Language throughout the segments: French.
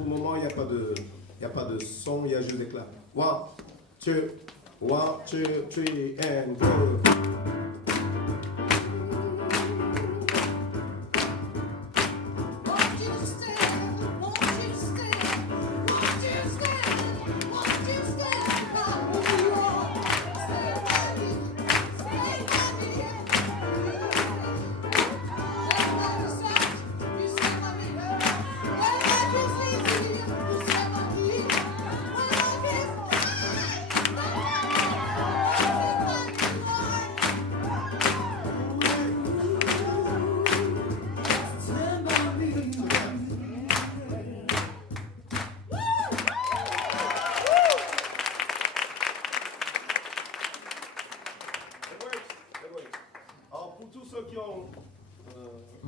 Pour le moment, il n'y a pas de son, il y a juste des claps. 1, 2, 1, 2, 3, and go.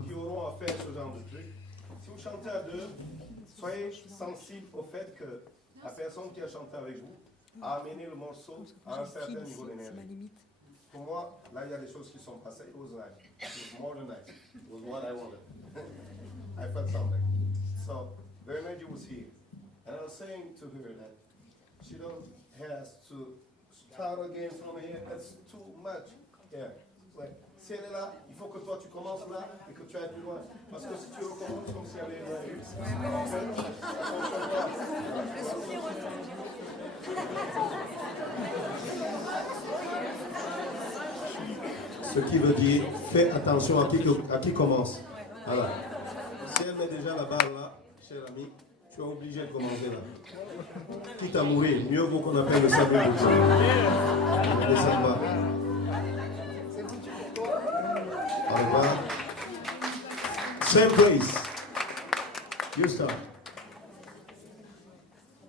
Qui auront à faire ce genre de truc. Si vous chantez à deux, soyez sensibles au fait que la personne qui a chanté avec vous a amené le morceau à un certain niveau d'énergie. Pour moi, là, il y a des choses qui sont passées. It was nice. It was more than nice. It was what I wanted. I felt something. So, the energy was here. And I was saying to her that she don't have to start again from here. That's too much. Yeah. Like, si elle est là, il faut que toi tu commences là et que tu ailles plus loin. Parce que si tu recommences comme si elle est là, ce qui veut dire, fais attention à qui commence. Alors, si elle met déjà la balle là, cher ami, tu es obligé de commencer là. Quitte à mourir, mieux vaut qu'on appelle le sabre de Dieu. Le savoir. Au revoir. Same place. You start.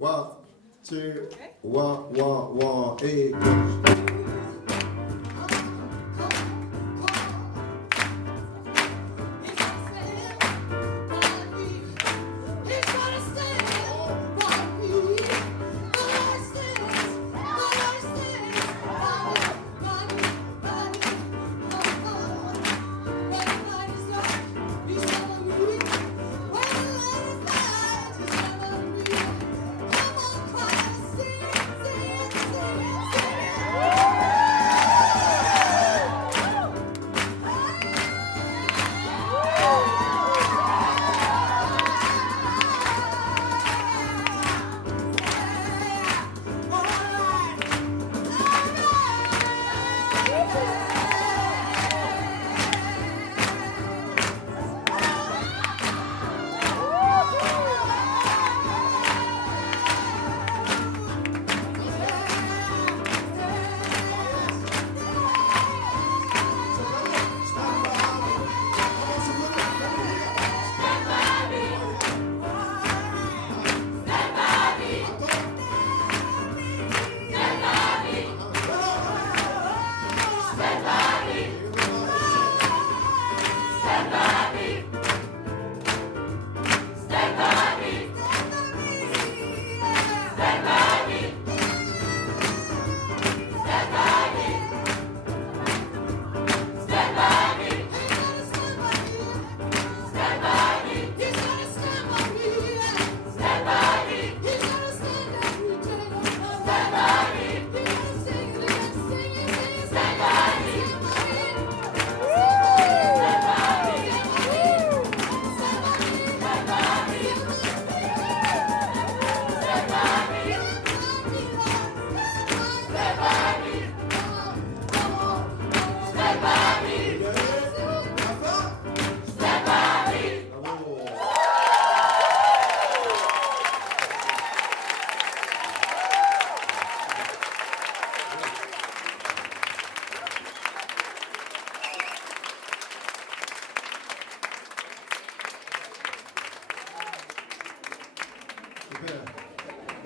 1, 2, 1, 1, 1, et go.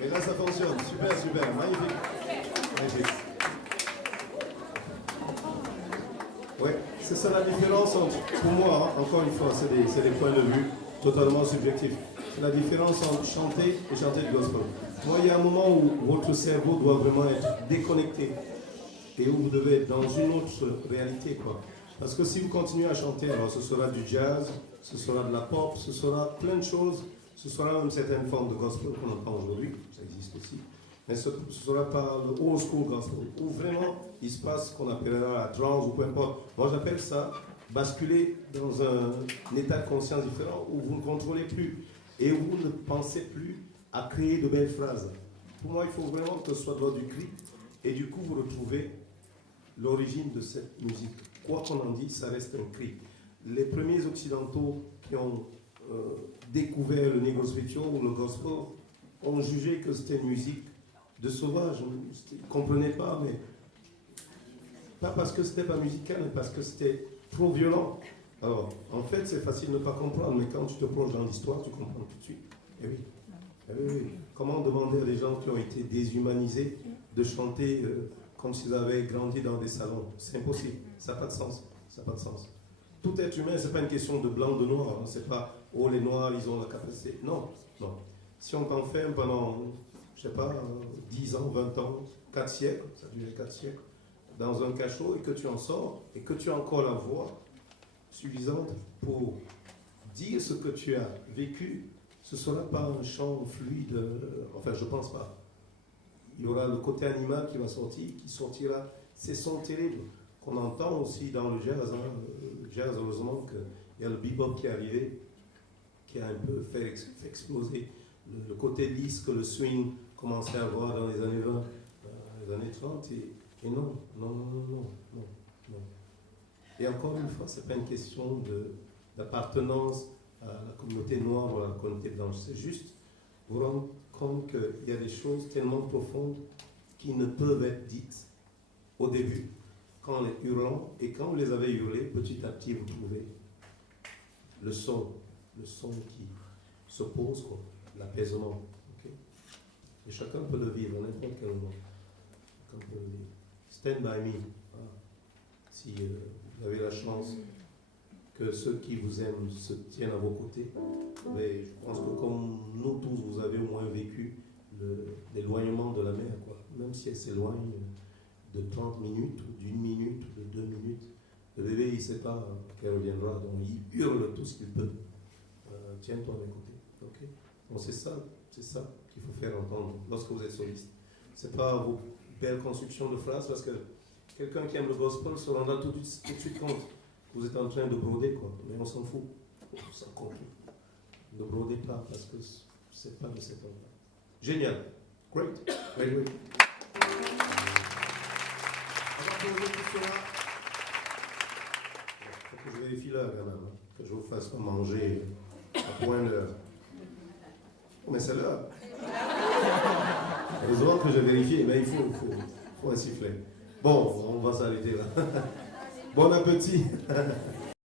Et là, ça fonctionne. Super, super. Magnifique. Magnifique. Oui, c'est ça la différence entre, pour moi, hein, encore une fois, c'est des points de vue totalement subjectifs. C'est la différence entre chanter et chanter du gospel. Moi, il y a un moment où votre cerveau doit vraiment être déconnecté et où vous devez être dans une autre réalité, quoi. Parce que si vous continuez à chanter, alors ce sera du jazz, ce sera de la pop, ce sera plein de choses ce sera une certaine forme de gospel qu'on entend aujourd'hui, ça existe aussi, mais ce sera pas le old school gospel, où vraiment il se passe ce qu'on appellera la trance ou peu importe. Moi j'appelle ça basculer dans un état de conscience différent où vous ne contrôlez plus et où vous ne pensez plus à créer de belles phrases. Pour moi, il faut vraiment que ce soit de l'ordre du cri et du coup vous retrouvez l'origine de cette musique. Quoi qu'on en dise, ça reste un cri. Les premiers occidentaux qui ont découvert le negro spiritual ou le gospel ont jugé que c'était une musique de sauvage. Ils ne comprenaient pas, mais pas parce que c'était pas musical, mais parce que c'était trop violent. Alors, en fait, c'est facile de ne pas comprendre, mais quand tu te plonges dans l'histoire, tu comprends tout de suite. Eh oui. Eh oui, oui. Comment demander à des gens qui ont été déshumanisés de chanter comme s'ils avaient grandi dans des salons? C'est impossible. Ça n'a pas de sens. Ça n'a pas de sens. Tout être humain, ce n'est pas une question de blanc, de noir. C'est pas, oh, les noirs, ils ont la capacité. Non, non. Si on t'enferme pendant, je ne sais pas, 10 ans, 20 ans, 4 siècles, ça dure 4 siècles, dans un cachot et que tu en sors et que tu as encore la voix suffisante pour dire ce que tu as vécu, ce ne sera pas un chant fluide, enfin je ne pense pas. Il y aura le côté animal qui va sortir, qui sortira ces sons terribles qu'on entend aussi dans le jazz. Hein. Le jazz, heureusement qu'il y a le bebop qui est arrivé, qui a un peu fait exploser le côté lisse que le swing commençait à avoir dans les années 20, les années 30, et non. Et encore une fois, ce n'est pas une question d'appartenance à la communauté noire ou à la communauté blanche. C'est juste vous rendre compte qu'il y a des choses tellement profondes qui ne peuvent être dites au début, quand on est hurlant, et quand vous les avez hurlés, petit à petit, vous trouvez le son qui s'oppose, l'apaisement. Okay? Et chacun peut le vivre à n'importe quel moment. Chacun peut le vivre. Stand by me. Voilà. Si vous avez la chance que ceux qui vous aiment se tiennent à vos côtés, mais je pense que comme nous tous, vous avez au moins vécu l'éloignement de la mer, quoi. Même si elle s'éloigne de 30 minutes, ou d'une minute, ou de 2 minutes, le bébé, il ne sait pas qu'elle reviendra, donc il hurle tout ce qu'il peut. Tiens-toi à mes côtés. Okay? Donc c'est ça qu'il faut faire entendre lorsque vous êtes soliste. Ce n'est pas vos belles constructions de phrases, parce que quelqu'un qui aime le gospel se rendra tout de suite compte. Vous êtes en train de broder, quoi. Mais on s'en fout. On s'en compte. Ne brodez pas, parce que c'est pas de cet ordre-là. Génial. Great. Great. Avant de poser tout cela, il faut que je vérifie l'heure quand même. Que je vous fasse manger à point l'heure. Oh, mais c'est l'heure. Les autres que j'ai vérifié, mais il faut un sifflet. Bon, on va s'arrêter là. Bon appétit.